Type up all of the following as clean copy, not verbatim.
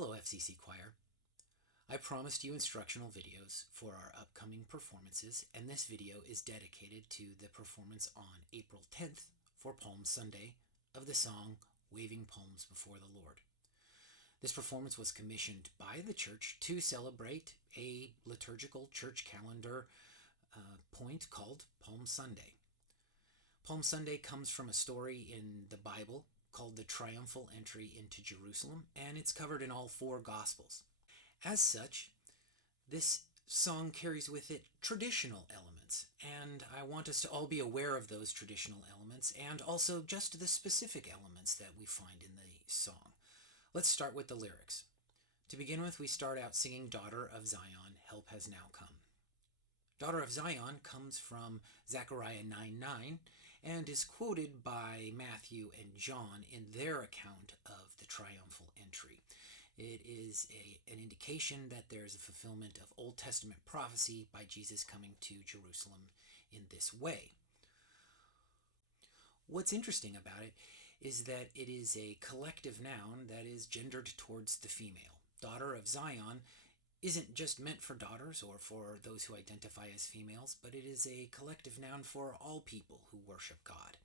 Hello, FCC Choir. I promised you instructional videos for our upcoming performances, and this video is dedicated to the performance on April 10th for Palm Sunday of the song Waving Palms Before the Lord. This performance was commissioned by the church to celebrate a liturgical church calendar point called Palm Sunday. Palm Sunday comes from a story in the Bible called the Triumphal Entry into Jerusalem, and it's covered in all four Gospels. As such, this song carries with it traditional elements, and I want us to all be aware of those traditional elements and also just the specific elements that we find in the song. Let's start with the lyrics. To begin with, we start out singing Daughter of Zion, Help Has Now Come. Daughter of Zion comes from Zechariah 9:9 and is quoted by Matthew and John in their account of the triumphal entry. It is an indication that there is a fulfillment of Old Testament prophecy by Jesus coming to Jerusalem in this way. What's interesting about it is that it is a collective noun that is gendered towards the female. Daughter of Zion isn't just meant for daughters or for those who identify as females, but it is a collective noun for all people who worship God.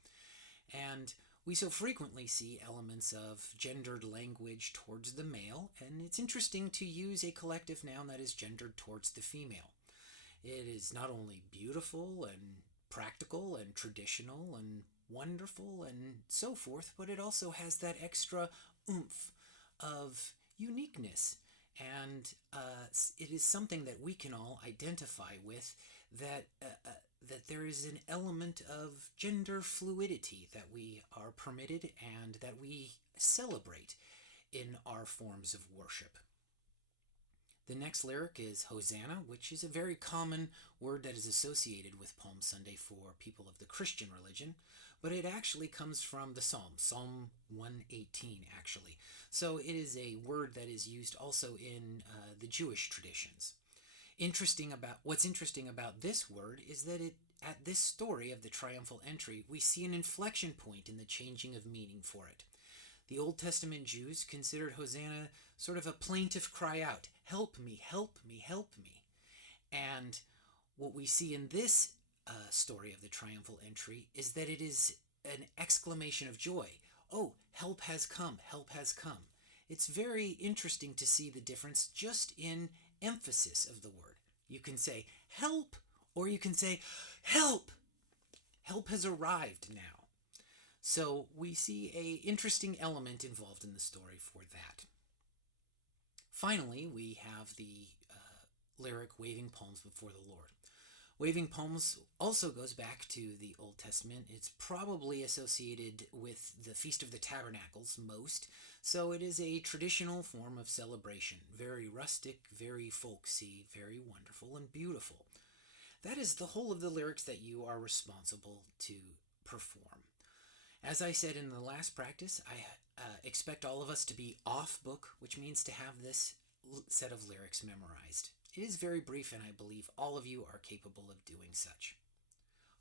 And we so frequently see elements of gendered language towards the male, and it's interesting to use a collective noun that is gendered towards the female. It is not only beautiful and practical and traditional and wonderful and so forth, but it also has that extra oomph of uniqueness. And it is something that we can all identify with, that there is an element of gender fluidity that we are permitted and that we celebrate in our forms of worship. The next lyric is Hosanna, which is a very common word that is associated with Palm Sunday for people of the Christian religion, but it actually comes from the Psalm 118, actually. So it is a word that is used also in the Jewish traditions. What's interesting about this word is that at this story of the triumphal entry, we see an inflection point in the changing of meaning for it. The Old Testament Jews considered Hosanna sort of a plaintive cry out, help me, help me, help me. And what we see in this story of the triumphal entry is that it is an exclamation of joy. Oh, help has come, help has come. It's very interesting to see the difference just in emphasis of the word. You can say help, or you can say help. Help has arrived now. So we see an interesting element involved in the story for that. Finally, we have the lyric Waving Palms Before the Lord. Waving palms also goes back to the Old Testament. It's probably associated with the Feast of the Tabernacles most, so it is a traditional form of celebration. Very rustic, very folksy, very wonderful and beautiful. That is the whole of the lyrics that you are responsible to perform. As I said in the last practice, I expect all of us to be off book, which means to have this set of lyrics memorized. It is very brief, and I believe all of you are capable of doing such.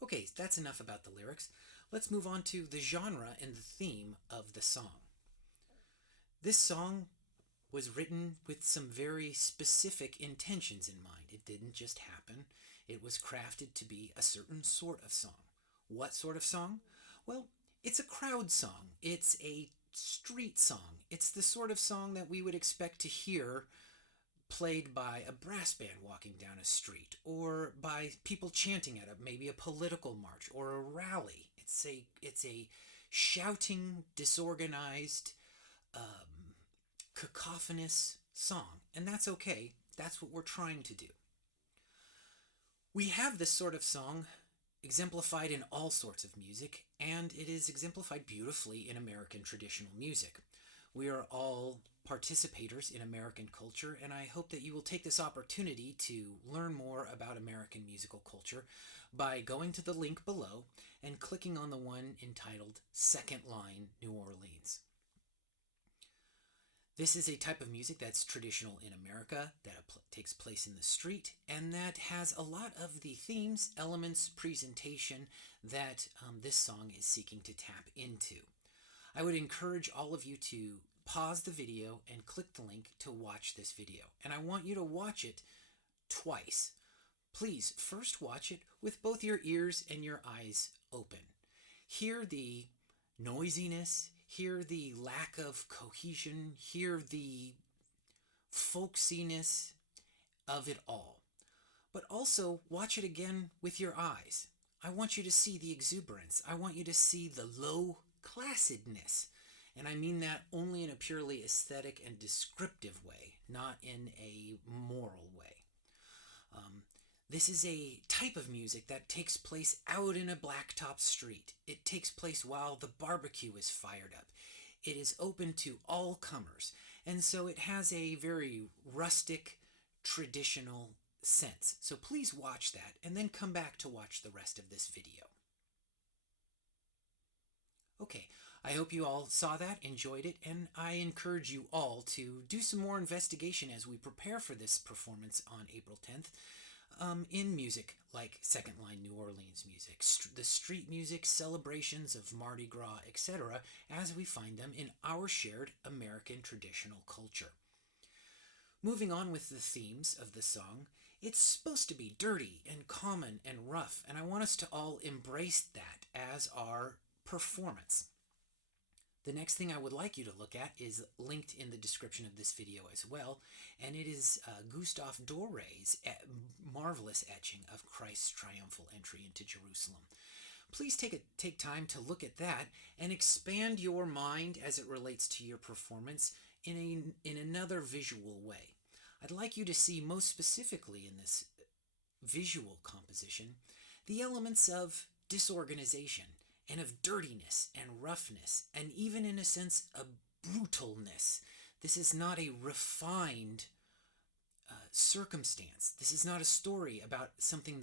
Okay, that's enough about the lyrics. Let's move on to the genre and the theme of the song. This song was written with some very specific intentions in mind. It didn't just happen. It was crafted to be a certain sort of song. What sort of song? Well, it's a crowd song. It's a street song. It's the sort of song that we would expect to hear played by a brass band walking down a street, or by people chanting at maybe a political march or a rally. It's a shouting, disorganized, cacophonous song, and that's okay. That's what we're trying to do. We have this sort of song exemplified in all sorts of music, and it is exemplified beautifully in American traditional music. We are all participators in American culture, and I hope that you will take this opportunity to learn more about American musical culture by going to the link below and clicking on the one entitled Second Line New Orleans. This is a type of music that's traditional in America, that takes place in the street, and that has a lot of the themes, elements, presentation that this song is seeking to tap into. I would encourage all of you to pause the video and click the link to watch this video. And I want you to watch it twice. Please first watch it with both your ears and your eyes open. Hear the noisiness, hear the lack of cohesion, hear the folksiness of it all. But also watch it again with your eyes. I want you to see the exuberance. I want you to see the low classedness. And I mean that only in a purely aesthetic and descriptive way, not in a moral way. This is a type of music that takes place out in a blacktop street. It takes place while the barbecue is fired up. It is open to all comers. And so it has a very rustic, traditional sense. So please watch that and then come back to watch the rest of this video. Okay, I hope you all saw that, enjoyed it, and I encourage you all to do some more investigation as we prepare for this performance on April 10th in music like Second Line New Orleans music, the street music, celebrations of Mardi Gras, etc., as we find them in our shared American traditional culture. Moving on with the themes of the song, it's supposed to be dirty and common and rough, and I want us to all embrace that as our performance. The next thing I would like you to look at is linked in the description of this video as well, and it is Gustave Doré's marvelous etching of Christ's triumphal entry into Jerusalem. Please take time to look at that and expand your mind as it relates to your performance in another visual way. I'd like you to see most specifically in this visual composition the elements of disorganization and of dirtiness and roughness, and even in a sense of brutalness. This is not a refined circumstance. This is not a story about something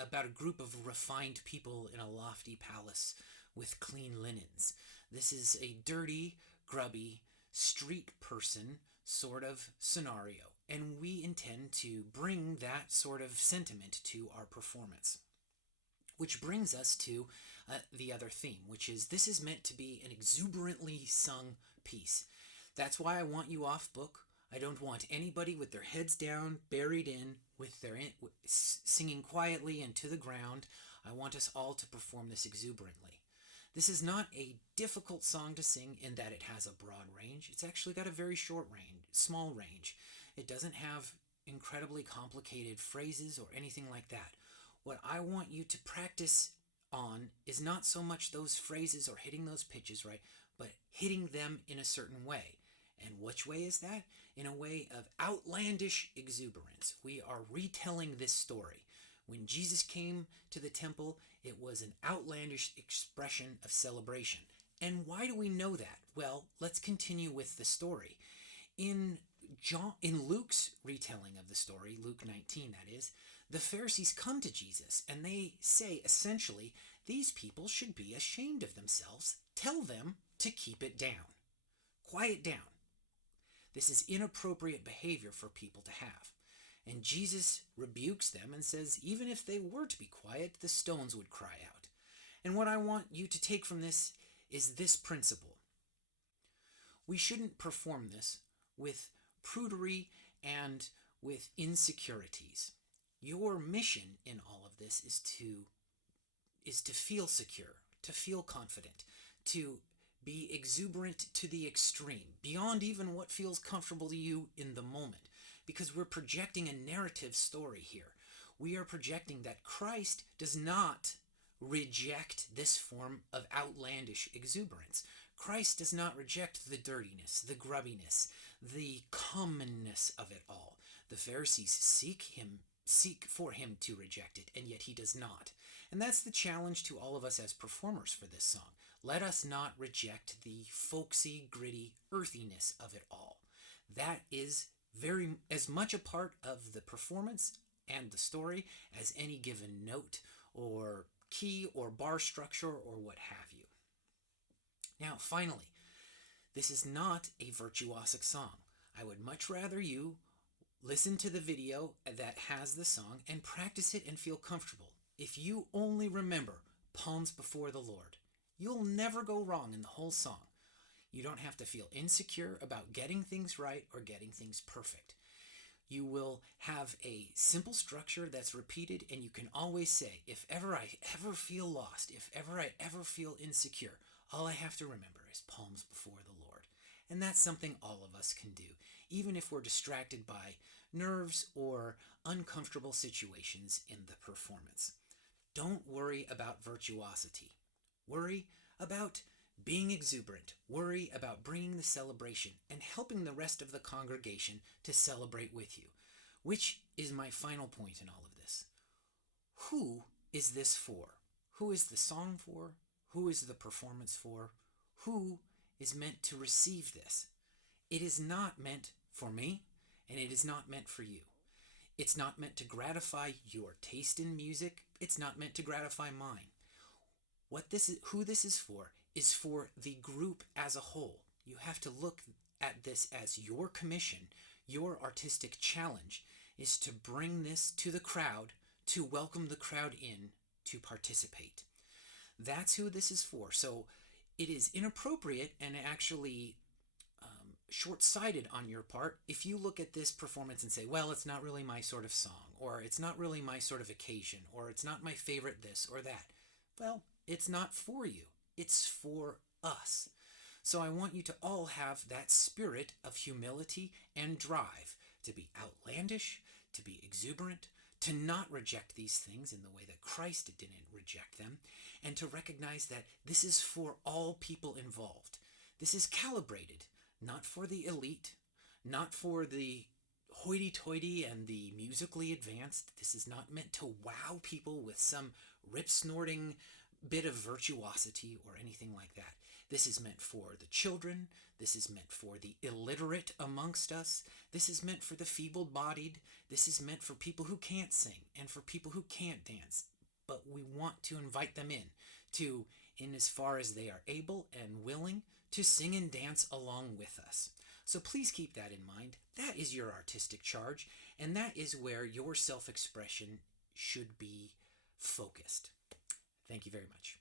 about a group of refined people in a lofty palace with clean linens. This is a dirty, grubby, street person sort of scenario, and we intend to bring that sort of sentiment to our performance. Which brings us to the other theme, which is this is meant to be an exuberantly sung piece. That's why I want you off book. I don't want anybody with their heads down, buried in, with their singing quietly and to the ground. I want us all to perform this exuberantly. This is not a difficult song to sing in that it has a broad range. It's actually got a very short range, small range. It doesn't have incredibly complicated phrases or anything like that. What I want you to practice on is not so much those phrases or hitting those pitches right, but hitting them in a certain way. And which way is that? In a way of outlandish exuberance. We are retelling this story. When Jesus came to the temple, it was an outlandish expression of celebration. And why do we know that? Well, let's continue with the story. In Luke's retelling of the story, Luke 19 that is, the Pharisees come to Jesus and they say essentially, these people should be ashamed of themselves. Tell them to keep it down. Quiet down. This is inappropriate behavior for people to have. And Jesus rebukes them and says, even if they were to be quiet, the stones would cry out. And what I want you to take from this is this principle. We shouldn't perform this with prudery and with insecurities. Your mission in all of this is to feel secure, to feel confident, to be exuberant to the extreme, beyond even what feels comfortable to you in the moment, because we're projecting a narrative story here. We are projecting that Christ does not reject this form of outlandish exuberance. Christ does not reject the dirtiness, the grubbiness, the commonness of it all. The Pharisees seek for him to reject it, and yet he does not. And that's the challenge to all of us as performers for this song. Let us not reject the folksy, gritty earthiness of it all. That is very as much a part of the performance and the story as any given note or key or bar structure or what have you. Now, finally, this is not a virtuosic song. I would much rather you listen to the video that has the song and practice it and feel comfortable. If you only remember palms before the Lord, you'll never go wrong in the whole song. You don't have to feel insecure about getting things right or getting things perfect. You will have a simple structure that's repeated, and you can always say, if ever I ever feel lost, if ever I ever feel insecure, all I have to remember is palms before the Lord. And that's something all of us can do, even if we're distracted by nerves or uncomfortable situations in the performance. Don't worry about virtuosity. Worry about being exuberant. Worry about bringing the celebration and helping the rest of the congregation to celebrate with you. Which is my final point in all of this. Who is this for? Who is the song for? Who is the performance for? Who is meant to receive this? It is not meant for me, and it is not meant for you. It's not meant to gratify your taste in music. It's not meant to gratify mine. Who this is for the group as a whole. You have to look at this as your commission, your artistic challenge is to bring this to the crowd, to welcome the crowd in to participate. That's who this is for. So it is inappropriate and actually short-sighted on your part if you look at this performance and say, well, it's not really my sort of song, or it's not really my sort of occasion, or it's not my favorite this or that. Well, it's not for you. It's for us. So I want you to all have that spirit of humility and drive to be outlandish, to be exuberant, to not reject these things in the way that Christ didn't reject them, and to recognize that this is for all people involved. This is calibrated, not for the elite, not for the hoity-toity and the musically advanced. This is not meant to wow people with some rip-snorting bit of virtuosity or anything like that. This is meant for the children. This is meant for the illiterate amongst us. This is meant for the feeble-bodied. This is meant for people who can't sing and for people who can't dance. But we want to invite them in as far as they are able and willing, to sing and dance along with us. So please keep that in mind. That is your artistic charge, and that is where your self-expression should be focused. Thank you very much.